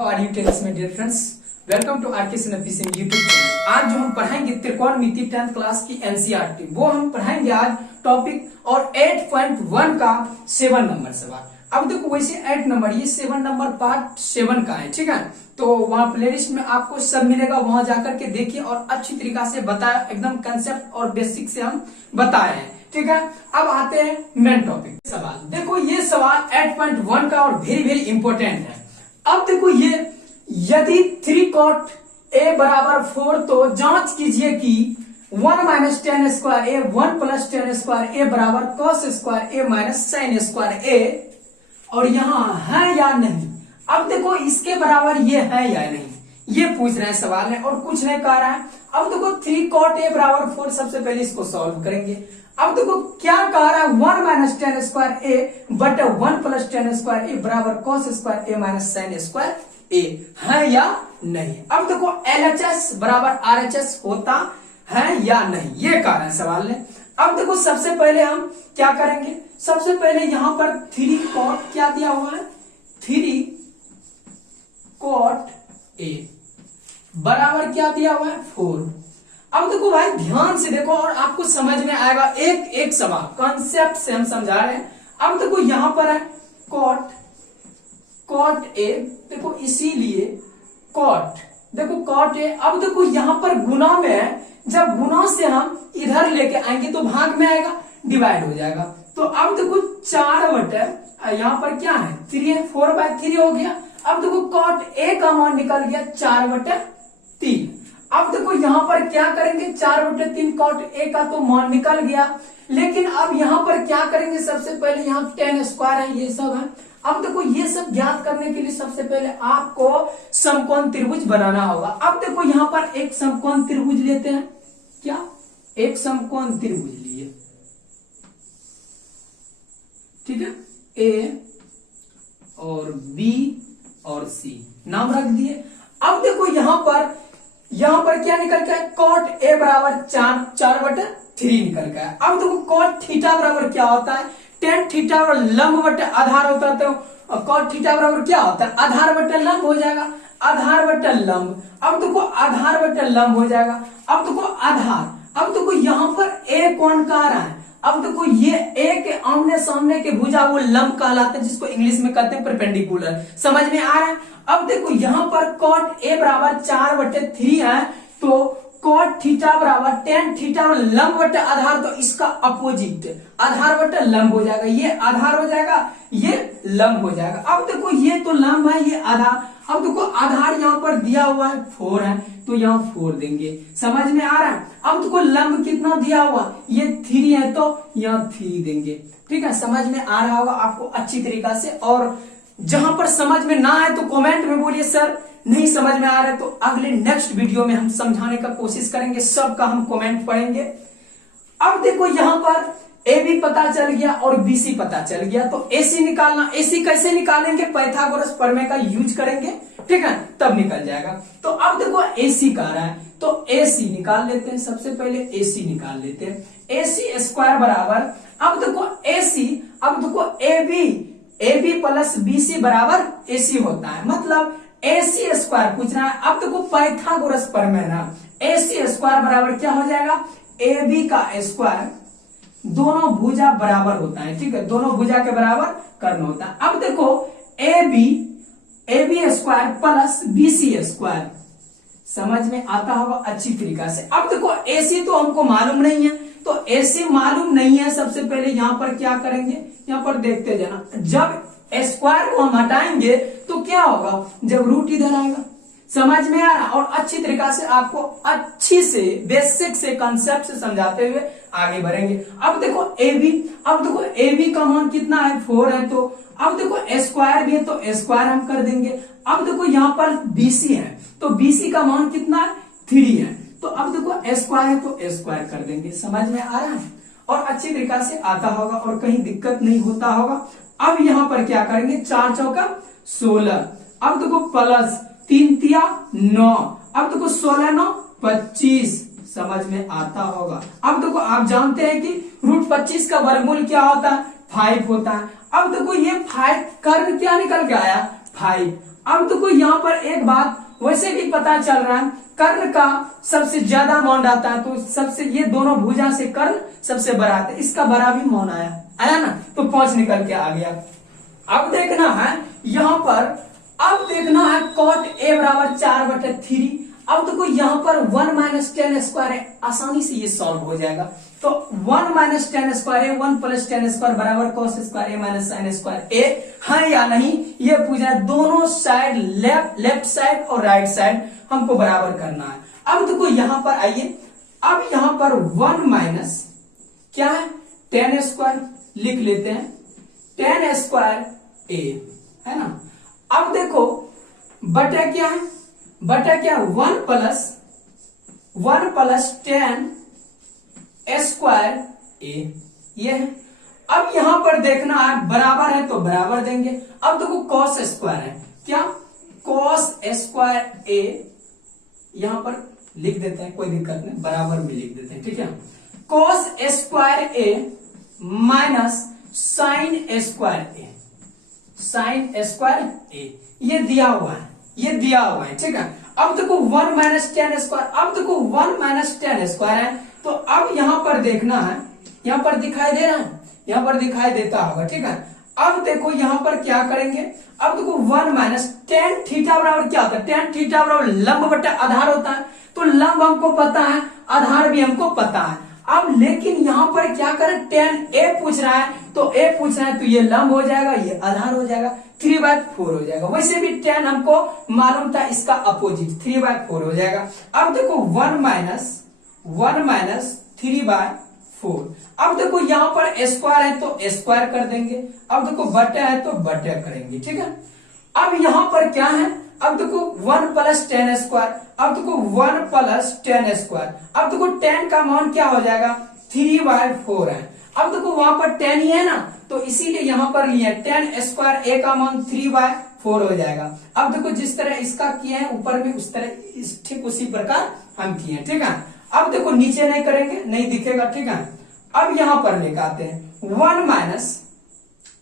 Are U techs में dear friends, welcome to R K Singh YouTube channel. आज जो हम पढ़ाएंगे त्रिकोणमिति 10th क्लास की एनसीईआरटी, वो हम पढ़ाएंगे आज टॉपिक और 8.1 का 7 नंबर सवाल। अब देखो वैसे 8 नंबर, ये 7 नंबर पार्ट 7 का है, ठीक है। तो वहां प्लेलिस्ट में आपको सब मिलेगा, वहां जाकर के देखिए और अच्छी तरीका से बताया, एकदम कंसेप्ट और बेसिक से हम बताए हैं, ठीक है। अब आते हैं मेन टॉपिक सवाल। देखो ये सवाल 8.1 का और वेरी वेरी इंपॉर्टेंट है। अब देखो ये यदि 3 cot a बराबर 4 तो जांच कीजिए कि 1 minus tan square A 1 plus tan square A बराबर cos square A minus sin square ए और यहां है या नहीं। अब देखो इसके बराबर ये है या नहीं, ये पूछ रहे हैं सवाल में और कुछ नहीं कह रहा है। अब देखो 3 cot a बराबर 4, सबसे पहले इसको सॉल्व करेंगे। अब देखो क्या कह रहा है, 1 minus tan square A but 1 plus tan square A बराबर cos square A minus sin square A, है या नहीं। अब देखो LHS बराबर RHS होता है या नहीं, ये कह रहे हैं सवाल में। अब देखो सबसे पहले हम क्या करेंगे, सबसे पहले यहां पर 3 cot क्या दिया हुआ है, 3 cot a बराबर क्या दिया हुआ है 4। अब देखो भाई ध्यान से देखो और आपको समझ में आएगा, एक एक सवाल कॉन्सेप्ट से हम समझा रहे हैं। अब देखो यहां पर है cot a, देखो इसीलिए cot, देखो cot a। अब देखो यहां पर गुना में है, जब गुना से हम इधर लेके आएंगे तो भाग में आएगा, डिवाइड हो जाएगा। तो अब देखो 4 बटे यहां पर क्या है 3 है, 4/3 हो गया। अब देखो cot a का मान निकल गया 4/3। अब देखो यहां पर क्या करेंगे, 4/3 cot a का तो मान निकल गया, लेकिन अब यहां पर क्या करेंगे, सबसे पहले यहाँ टेन स्क्वायर है, ये सब है। अब देखो ये सब ज्ञात करने के लिए सबसे पहले आपको समकोण त्रिभुज बनाना होगा। अब देखो यहां पर एक समकोण त्रिभुज लेते हैं, क्या एक समकोण त्रिभुज लिए, ठीक है, ए और बी और सी नाम रख दिए। अब देखो यहां पर क्या निकल के है, cot a बराबर 4/3 निकल गया। अब देखो cot थीटा बराबर क्या होता है, टेन थीटा और लंब बटे आधार होता है, तो cot थीटा बराबर क्या होता है, आधार बटे लंब हो जाएगा, आधार बटे लंब। अब देखो आधार बटे लंब हो जाएगा। अब देखो आधार, अब देखो यहां पर a कौन कह रहा है, अब देखो ये a के आमने सामने के भुजा वो लंब कहलाते हैं, जिसको इंग्लिश में कहते हैं परपेंडिकुलर। समझ में आ रहा है। अब देखो यहां पर cot a बराबर 4/3 है, तो cot थीटा बराबर टेन थीटा और लंब बटे आधार, तो इसका अपोजिट आधार बटे लंब हो जाएगा, ये आधार हो जाएगा, ये लंब हो जाएगा। अब देखो ये तो लंब है, ये आधार। अब देखो आधार यहाँ पर दिया हुआ है 4 है, तो यहाँ 4 देंगे। समझ में आ रहा है। अब देखो लंब कितना दिया हुआ, ये 3 है, तो यहाँ 3 देंगे, ठीक है। समझ में आ रहा होगा आपको अच्छी तरीका से। और जहां पर समझ में ना आए तो कमेंट में बोलिए सर नहीं समझ में आ रहा है, तो अगले नेक्स्ट वीडियो में हम समझाने का कोशिश करेंगे, सबका हम कमेंट पढ़ेंगे। अब देखो यहां पर ए बी पता चल गया और बी सी पता चल गया, तो ए सी निकालना। ए सी कैसे निकालेंगे, पाइथागोरस प्रमेय का यूज करेंगे, ठीक है, तब निकल जाएगा। तो अब देखो ए सी कह रहा है, तो ए सी निकाल लेते हैं, सबसे पहले ए सी निकाल लेते हैं। ए सी स्क्वायर बराबर, अब देखो ए सी, अब देखो A B plus B C बराबर ए सी होता है, मतलब ए सी स्क्वायर पूछ रहा है। अब देखो पाइथागोरस प्रमेय ना, ए सी स्क्वायर बराबर क्या हो जाएगा, ए बी का स्क्वायर, दोनों भुजा बराबर होता है, ठीक है, दोनों भुजा के बराबर करना होता है। अब देखो A B square plus B C square, समझ में आता होगा अच्छी तरीका से। अब देखो ए सी तो हमको मालूम नहीं है, तो ए सी मालूम नहीं है, सबसे पहले यहां पर क्या करेंगे, यहां पर देखते जाना, जब स्क्वायर को हम हटाएंगे तो क्या होगा, जब रूट इधर आएगा। समझ में आ रहा। और अच्छी तरीका से आपको अच्छी से बेसिक से कंसेप्ट से समझाते हुए आगे बढ़ेंगे। अब देखो ए बी, अब देखो ए बी का मान कितना है 4 है, तो अब देखो स्क्वायर भी है, तो स्क्वायर हम कर देंगे। अब देखो यहाँ पर बीसी है, तो बीसी का मान कितना है 3 है, तो अब देखो स्क्वायर है, तो स्क्वायर कर देंगे। समझ में आ रहा है और अच्छी तरीका से आता होगा और कहीं दिक्कत नहीं होता होगा। अब यहां पर क्या करेंगे, 4 चौका 16, अब देखो प्लस 3 तिया 9, अब देखो 16 9 25, समझ में आता होगा। अब देखो आप जानते हैं कि रूट 25 का वर्गमूल क्या होता है, 5 होता है। अब देखो ये 5 कर्व क्या निकल के आया 5। अब देखो यहाँ पर एक बात वैसे भी पता चल रहा है, कर्ण का सबसे ज्यादा मौन आता है, तो सबसे ये दोनों भुजा से कर्ण सबसे बड़ा आता है, इसका बड़ा भी मौन आया ना, तो 5 निकल के आ गया। अब देखना है यहाँ पर, अब देखना है cot a बराबर 4/3। अब देखो यहाँ पर 1 माइनस टेन स्क्वायर है, आसानी से ये सॉल्व हो जाएगा। तो 1 माइनस टेन स्क्वायर है, 1 प्लस टेन स्क्वायर बराबर cos square a minus sin square a है या नहीं, ये पूछना है। दोनों साइड लेफ्ट साइड और राइट साइड हमको बराबर करना है। अब देखो यहाँ पर आइए, अब यहाँ पर 1 माइनस क्या है, टेन स्क्वायर लिख लेते हैं, टेन स्क्वायर a है ना। अब देखो बटा क्या है, बटा क्या, 1 प्लस टेन स्क्वायर a ये है। अब यहां पर देखना है बराबर है तो बराबर देंगे। अब देखो cos स्क्वायर है, क्या cos स्क्वायर a यहां पर लिख देते हैं, कोई दिक्कत नहीं, बराबर भी लिख देते हैं, ठीक है। cos square a minus sin square a, sine square a ये दिया हुआ है, ये दिया हुआ है, ठीक है। अब देखो 1 माइनस टेन स्क्वायर, अब देखो 1 माइनस टेन स्क्वायर है, तो अब यहां पर देखना है, यहां पर दिखाई दे रहा है, यहां पर दिखाई देता होगा, ठीक है। अब देखो यहां पर क्या करेंगे, अब देखो 1 माइनस टेन थीटा बराबर क्या होता है, टेन थीटा बराबर लंब बटा आधार होता है, तो लंब हमको पता है, आधार भी हमको पता है। अब लेकिन यहां पर क्या करें, टेन ए पूछ रहा है, तो ए पूछ रहा है तो ये लंब हो जाएगा, ये आधार हो जाएगा, 3/4 हो जाएगा। वैसे भी टेन हमको मालूम था, इसका अपोजिट 3/4 हो जाएगा। अब देखो 1 माइनस 3/4। अब देखो यहाँ पर स्क्वायर है तो स्क्वायर कर देंगे, अब देखो बटा है तो बटा करेंगे, ठीक है। अब यहाँ पर क्या है, अब देखो 1 प्लस टेन स्क्वायर, अब देखो 1 प्लस टेन स्क्वायर, अब देखो 10 का मान क्या हो जाएगा, 3/4 है। अब देखो वहां पर 10 ही है ना, तो इसीलिए यहां पर लिया 10 स्क्वायर a का मान 3/4 हो जाएगा। अब देखो जिस तरह इसका किए हैं ऊपर में, उस तरह ठीक उसी प्रकार हम किए हैं, ठीक है। अब देखो नीचे नहीं करेंगे, नहीं दिखेगा, ठीक है। अब यहां पर लेकर आते हैं 1 माइनस,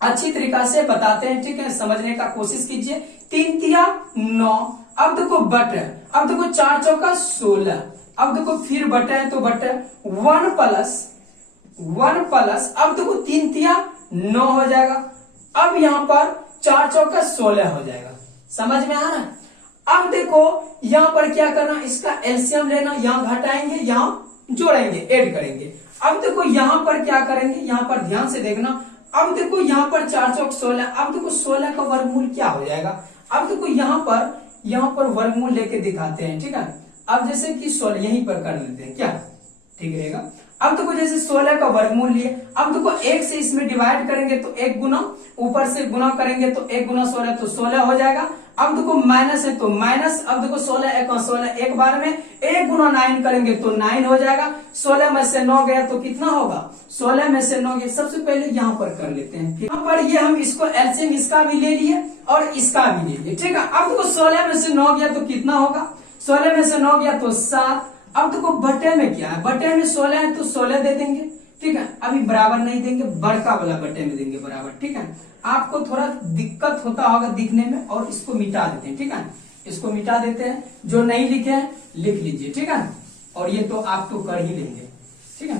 अच्छी तरीका से बताते हैं, ठीक है, समझने का कोशिश कीजिए। 3 तिया 9, अब देखो बटे, अब देखो 4 चौका 16, अब देखो फिर बटे है तो बटे 1 प्लस, अब देखो 3 तिया 9 हो जाएगा। अब यहां पर 4 चौका 16 हो जाएगा, समझ में आ रहा है। अब देखो यहां पर क्या करना, इसका एलसीएम लेना, यहां घटाएंगे, यहां जोड़ेंगे, ऐड करेंगे। अब देखो यहां पर क्या करेंगे, यहां पर ध्यान से देखना। अब देखो यहां पर 4 चौक 16, अब देखो 16 का वर्गमूल क्या हो जाएगा। अब देखो यहां पर वर्गमूल लेके दिखाते हैं, ठीक है। अब जैसे कि 16 यहीं पर कर लेते हैं, क्या ठीक रहेगा। अब देखो जैसे 16 का वर्गमूल लिए, अब देखो 1 से इसमें डिवाइड करेंगे तो 1 गुना, ऊपर से गुना करेंगे तो 1 गुना 16 तो 16 हो जाएगा। अब देखो माइनस है तो माइनस, अब देखो 16 एक बार में 1 गुना 9 करेंगे तो 9 हो जाएगा। 16 में से 9 गया तो कितना होगा, 16 में से 9 गया। सबसे पहले यहाँ पर कर लेते हैं, यहाँ पर ये हम इसको एलसीएम इसका भी ले लिए और इसका भी ले लिए, ठीक है। अब देखो 16 में से 9 गया तो कितना होगा, 16 में से 9 गया तो 7। अब देखो बटे में क्या है, बटे में 16 है तो 16 दे देंगे, ठीक है। अभी बराबर नहीं देंगे, बड़का वाला बटे में देंगे बराबर, ठीक है। आपको थोड़ा दिक्कत होता होगा दिखने में, और इसको मिटा देते हैं, ठीक है। इसको मिटा देते हैं, जो नहीं लिखे हैं लिख लीजिए, ठीक है। और ये तो आप तो कर ही लेंगे, ठीक है।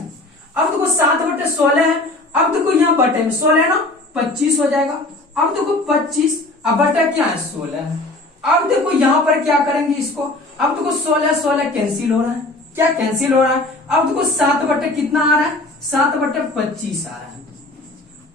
अब देखो 7/16 है, अब देखो यहाँ बटे में 16 ना 25 हो जाएगा। अब देखो 25, अब बटा क्या है 16 है। अब देखो यहाँ पर क्या करेंगे इसको, अब देखो 16 कैंसिल हो रहा है, क्या कैंसिल हो रहा है। अब देखो 7 बटे कितना आ रहा है, 7/25 आ रहा है।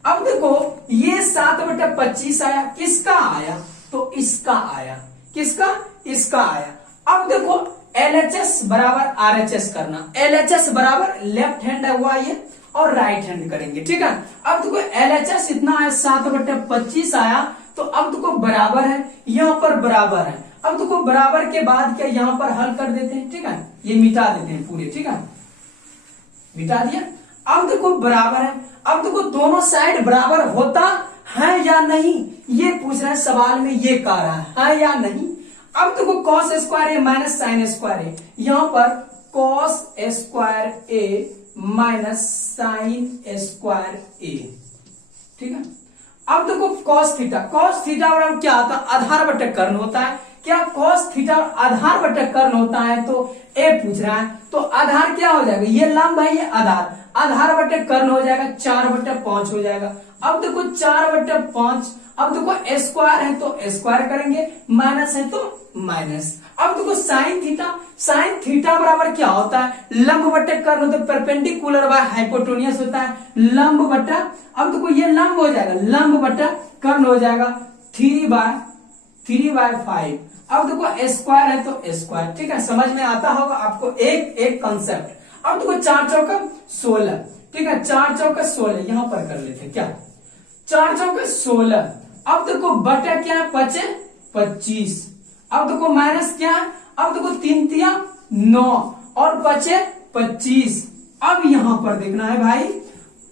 अब देखो ये 7/25 आया, किसका आया, तो इसका आया, किसका, इसका आया। अब देखो LHS बराबर RHS करना, LHS बराबर लेफ्ट हैंड हुआ ये और राइट हैंड करेंगे, ठीक है। अब देखो LHS इतना आया 7/25 आया, तो अब देखो बराबर है, यहाँ पर बराबर है। अब देखो बराबर के बाद क्या यहाँ पर हल कर देते हैं, ठीक है। ये मिटा देते हैं पूरे, ठीक है, मिटा दिया। अब देखो बराबर है, अब देखो दोनों साइड बराबर होता है या नहीं, ये पूछ रहे हैं सवाल में, ये कह रहा है या नहीं। अब देखो cos square a minus sin square a, यहां पर cos square a minus sin square a, ठीक है। अब देखो cos थीटा बराबर क्या होता है, आधार बटे कर्ण होता है। क्या cos थीटा आधार बटे कर्ण होता है, तो ए पूछ रहा है, तो आधार क्या हो जाएगा, ये लंब है ये आधार बटे कर्ण हो जाएगा, 4/5 हो जाएगा। अब देखो 4/5, अब देखो स्क्वायर है तो स्क्वायर करेंगे, माइनस है तो माइनस। अब देखो साइन थीटा बराबर क्या होता है, लंब बटे कर्ण होता है, परपेंडिकुलर बाय हाइपोटेन्यूस होता है, लंब बटा, अब देखो ये लंब हो जाएगा, लंब बटा कर्ण हो जाएगा 3/5। अब देखो स्क्वायर है तो स्क्वायर, ठीक है, समझ में आता होगा आपको एक कंसेप्ट। अब देखो 4 चौका 16, ठीक है, 4 चौका 16 यहां पर कर लेते क्या, 4 चौका 16। अब देखो बटा क्या है, 25। अब देखो माइनस क्या है, अब देखो 3 तिया 9 और 25। अब यहां पर देखना है भाई,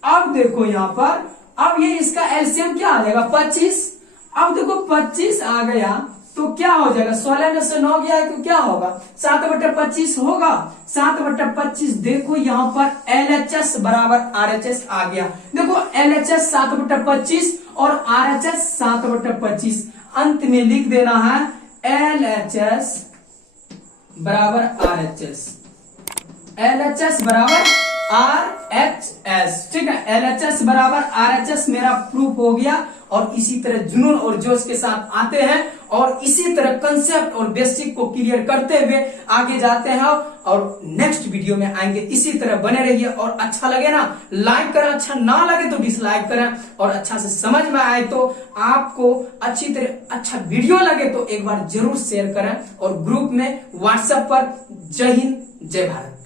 अब देखो यहां पर, अब ये इसका एलसीएम क्या आ जाएगा 25। अब देखो 25 आ गया तो क्या हो जाएगा, 16 में से 9 गया है तो क्या होगा, 7/25 होगा, 7/25। देखो यहां पर LHS बराबर RHS आ गया। देखो LHS 7/25 और RHS 7/25, अंत में लिख देना है LHS बराबर RHS, LHS बराबर RHS, ठीक है, LHS बराबर RHS मेरा प्रूफ हो गया। और इसी तरह जुनून और जोश के साथ आते हैं और इसी तरह कंसेप्ट और बेसिक को क्लियर करते हुए आगे जाते हैं और नेक्स्ट वीडियो में आएंगे। इसी तरह बने रहिए और अच्छा लगे ना लाइक करें, अच्छा ना लगे तो डिसलाइक करें और अच्छा से समझ में आए तो आपको अच्छी तरह अच्छा वीडियो लगे तो एक बार जरूर शेयर करें और ग्रुप में व्हाट्सएप पर। जय हिंद जय भारत।